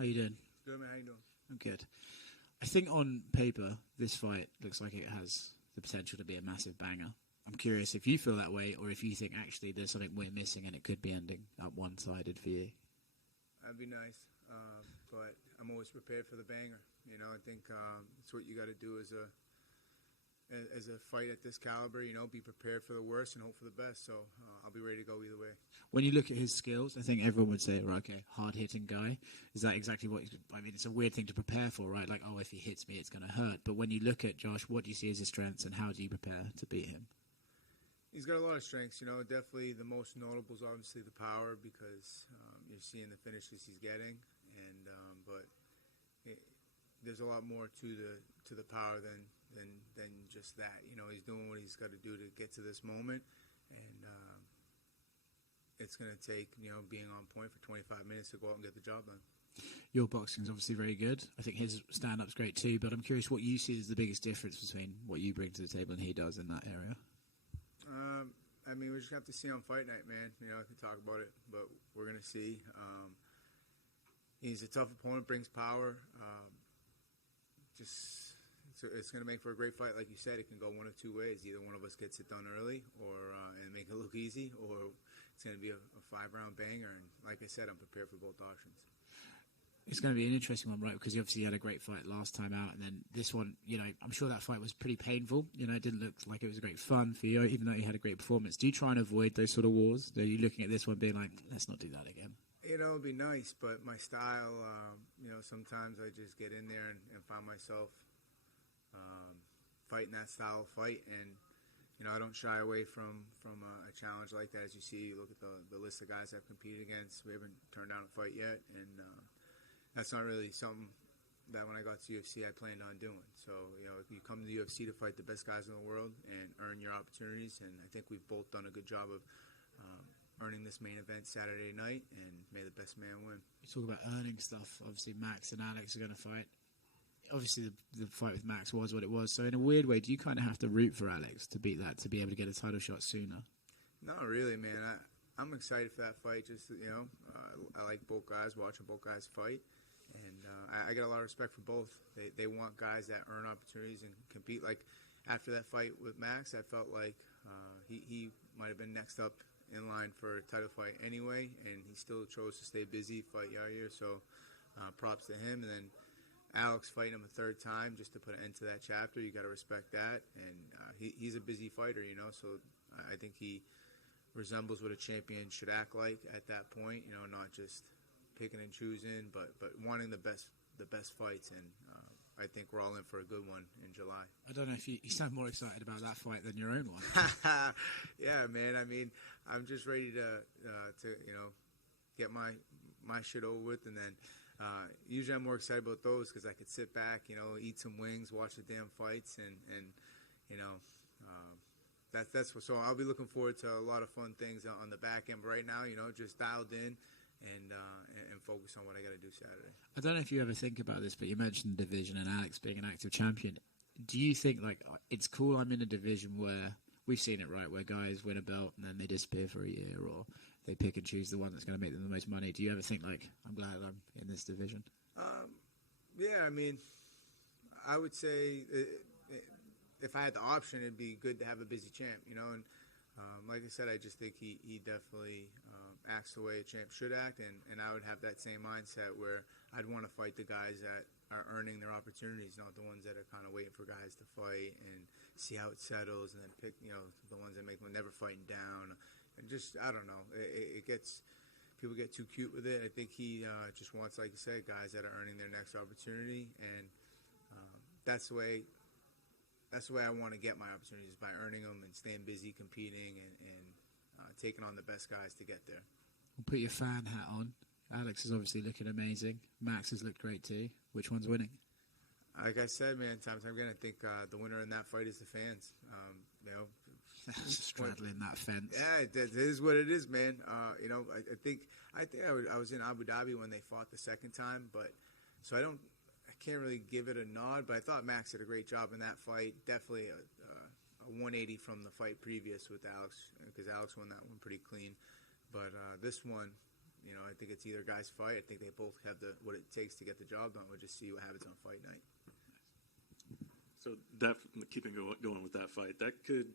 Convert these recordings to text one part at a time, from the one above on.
How you doing? Good, man. How you doing? I'm good. I think on paper, this fight looks like it has the potential to be a massive banger. I'm curious if you feel that way or if you think actually there's something we're missing and it could be ending up one-sided for you. That'd be nice, but I'm always prepared for the banger. You know, I think it's what you got to do as a fight at this caliber. You know, be prepared for the worst and hope for the best. So I'll be ready to go either way. When you look at his skills, I think everyone would say, right, okay, hard-hitting guy. Is that exactly what I mean, it's a weird thing to prepare for, right? Like, oh, if he hits me, it's going to hurt. But when you look at Josh, what do you see as his strengths and how do you prepare to beat him? He's got a lot of strengths. You know, definitely the most notable is obviously the power because you're seeing the finishes he's getting. But there's a lot more to the power than just that. You know, he's doing what he's got to do to get to this moment, and it's going to take, you know, being on point for 25 minutes to go out and get the job done. Your boxing's obviously very good. I think his stand-up's great too, but I'm curious what you see as the biggest difference between what you bring to the table and he does in that area. I mean, we just have to see on fight night, man. You know, I can talk about it, but we're going to see. He's a tough opponent, brings power. It's going to make for a great fight. Like you said, it can go one of two ways. Either one of us gets it done early and make it look easy, or it's going to be a 5-round banger. And like I said, I'm prepared for both options. It's going to be an interesting one, right? Because you obviously had a great fight last time out, and then this one, you know, I'm sure that fight was pretty painful. You know, it didn't look like it was great fun for you, even though you had a great performance. Do you try and avoid those sort of wars? Are you looking at this one being like, let's not do that again? You know, it'd be nice, but my style, you know, sometimes I just get in there and find myself fighting that style of fight, and you know, I don't shy away from a challenge like that. As you see, you look at the list of guys I've competed against. We haven't turned down a fight yet, and that's not really something that when I got to UFC I planned on doing. So, you know, you come to the UFC to fight the best guys in the world and earn your opportunities, and I think we've both done a good job of earning this main event Saturday night, and may the best man win. You talk about earning stuff. Obviously, Max and Alex are going to fight. Obviously, the fight with Max was what it was. So, in a weird way, do you kind of have to root for Alex to beat that, to be able to get a title shot sooner? Not really, man. I'm excited for that fight. Just, you know, I like both guys, watching both guys fight. And I get a lot of respect for both. They want guys that earn opportunities and compete. Like, after that fight with Max, I felt like he might have been next up in line for a title fight anyway, and he still chose to stay busy, fight Yair. So props to him. And then Alex fighting him a third time just to put an end to that chapter. You got to respect that. And he's a busy fighter, you know. So I think he resembles what a champion should act like at that point. You know, not just picking and choosing, but wanting the best fights, and I think we're all in for a good one in July. I don't know if you sound more excited about that fight than your own one. Yeah, man. I mean, I'm just ready to you know, get my shit over with, and then usually I'm more excited about those because I could sit back, you know, eat some wings, watch the damn fights, and you know. That's what, so I'll be looking forward to a lot of fun things on the back end. But right now, you know, just dialed in and focus on what I got to do Saturday. I don't know if you ever think about this, but you mentioned the division and Alex being an active champion. Do you think, like, it's cool I'm in a division where we've seen it, right, where guys win a belt and then they disappear for a year, or they pick and choose the one that's going to make them the most money? Do you ever think, like, I'm glad I'm in this division? Yeah, I mean, I would say if I had the option, it'd be good to have a busy champ, you know. And like I said, I just think he definitely acts the way a champ should act, and I would have that same mindset where I'd want to fight the guys that are earning their opportunities, not the ones that are kind of waiting for guys to fight and see how it settles, and then pick, you know, the ones that make them never fighting down. And just, I don't know, it gets, people get too cute with it. I think he just wants, like you said, guys that are earning their next opportunity, and that's the way I want to get my opportunities, by earning them and staying busy, competing, and taking on the best guys to get there. We'll put your fan hat on. Alex is obviously looking amazing. Max has looked great too. Which one's winning? Like I said, man, time again, I think the winner in that fight is the fans. You know, straddling that fence. Yeah, it is what it is, man. You know, I think I was in Abu Dhabi when they fought the second time, but so I can't really give it a nod. But I thought Max did a great job in that fight. Definitely a 180 from the fight previous with Alex, because Alex won that one pretty clean. But this one, I think it's either guys fight. I think they both have what it takes to get the job done. We'll just see what happens on fight night. So that keeping going with that fight, that could,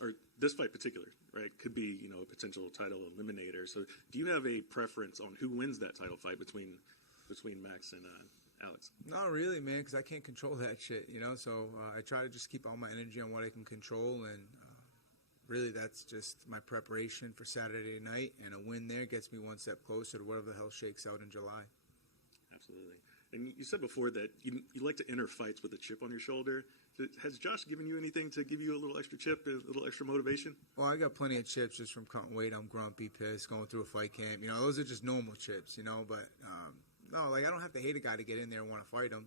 or this fight particular, right, could be, a potential title eliminator. So do you have a preference on who wins that title fight between Max and Alex? Not really, man, because I can't control that shit, So I try to just keep all my energy on what I can control, and really that's just my preparation for Saturday night, and a win there gets me one step closer to whatever the hell shakes out in July. Absolutely. And you said before that you like to enter fights with a chip on your shoulder. Has Josh given you anything to give you a little extra chip, a little extra motivation? Well, I got plenty of chips just from cutting weight. I'm grumpy, pissed, going through a fight camp. Those are just normal chips, but no, I don't have to hate a guy to get in there and want to fight him.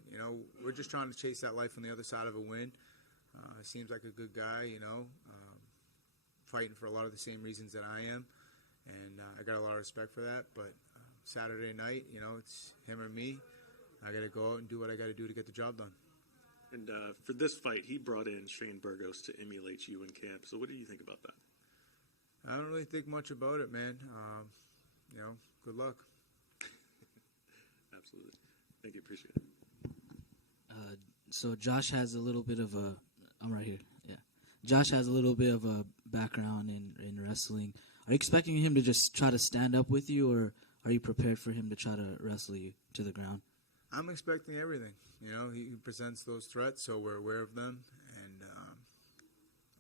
We're just trying to chase that life on the other side of a win. Seems like a good guy, fighting for a lot of the same reasons that I am. And I got a lot of respect for that. But Saturday night, it's him or me. I got to go out and do what I got to do to get the job done. And for this fight, he brought in Shane Burgos to emulate you in camp. So what do you think about that? I don't really think much about it, man. Good luck. Absolutely. Thank you. Appreciate it. So Josh has a little bit of a... I'm right here. Yeah. Josh has a little bit of a background in wrestling. Are you expecting him to just try to stand up with you, or are you prepared for him to try to wrestle you to the ground? I'm expecting everything. He presents those threats, so we're aware of them, and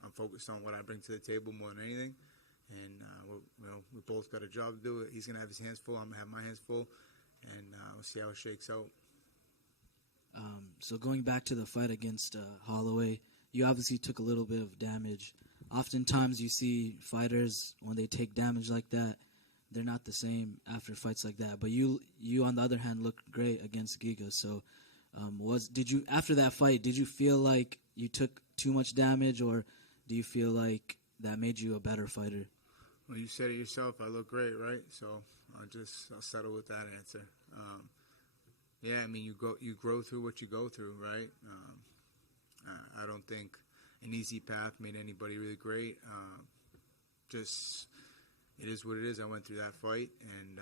I'm focused on what I bring to the table more than anything. And we both got a job to do. He's gonna have his hands full. I'm gonna have my hands full, and we'll see how it shakes out. So going back to the fight against Holloway, you obviously took a little bit of damage. Oftentimes, you see fighters when they take damage like that, they're not the same after fights like that. But you on the other hand, looked great against Giga. So, after that fight, did you feel like you took too much damage, or do you feel like that made you a better fighter? Well, you said it yourself. I look great, right? So I'll settle with that answer. Yeah, I mean, you grow through what you go through, right? I don't think an easy path made anybody really great. Just it is what it is. I went through that fight, and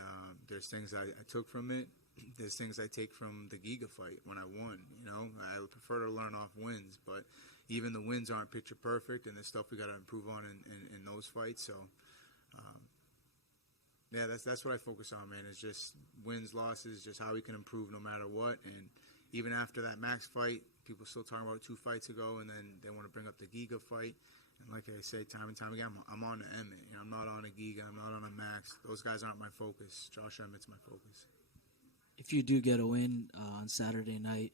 there's things I took from it. There's things I take from the Giga fight when I won. I prefer to learn off wins, but even the wins aren't picture perfect, and there's stuff we got to improve on in those fights. So, yeah, that's what I focus on, man. It's just wins, losses, just how we can improve no matter what. And even after that Max fight, people still talking about 2 fights ago, and then they want to bring up the Giga fight. And like I say time and time again, I'm on the Emmett. I'm not on a Giga. I'm not on a Max. Those guys aren't my focus. Josh Emmett's my focus. If you do get a win on Saturday night,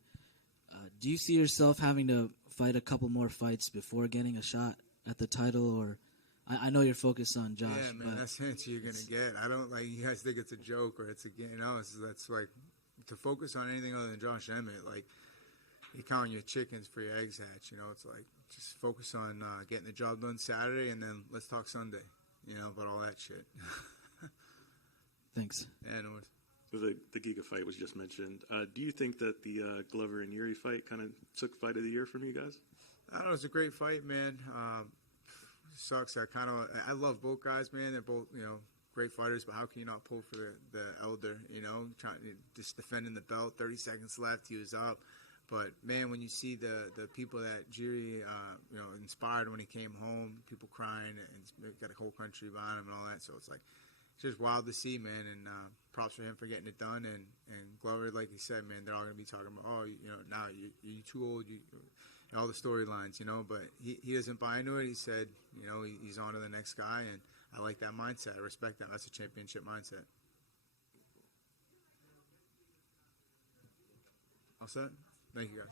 do you see yourself having to fight a couple more fights before getting a shot at the title? Or I know you're focused on Josh. Yeah, man, that's the answer you're going to get. I don't you guys think it's a joke or it's a game. That's like to focus on anything other than Josh Emmett. Like, you count your chickens for your eggs hatch. It's like just focus on getting the job done Saturday, and then let's talk Sunday. About all that shit. Thanks. Yeah, no worries. So the Giga fight was just mentioned. Do you think that the Glover and Yuri fight kind of took fight of the year from you guys? I don't know. It's a great fight, man. Sucks. I love both guys, man. They're both, great fighters, but how can you not pull for the elder, trying just defending the belt, 30 seconds left, he was up. But, man, when you see the people that Jiri, inspired when he came home, people crying, and got a whole country behind him and all that, so it's just wild to see, man, and props for him for getting it done. And Glover, like he said, man, they're all going to be talking about, now you're too old, all the storylines, but he doesn't buy into it. He said, he's on to the next guy, and I like that mindset. I respect that. That's a championship mindset. All set? Thank you, guys.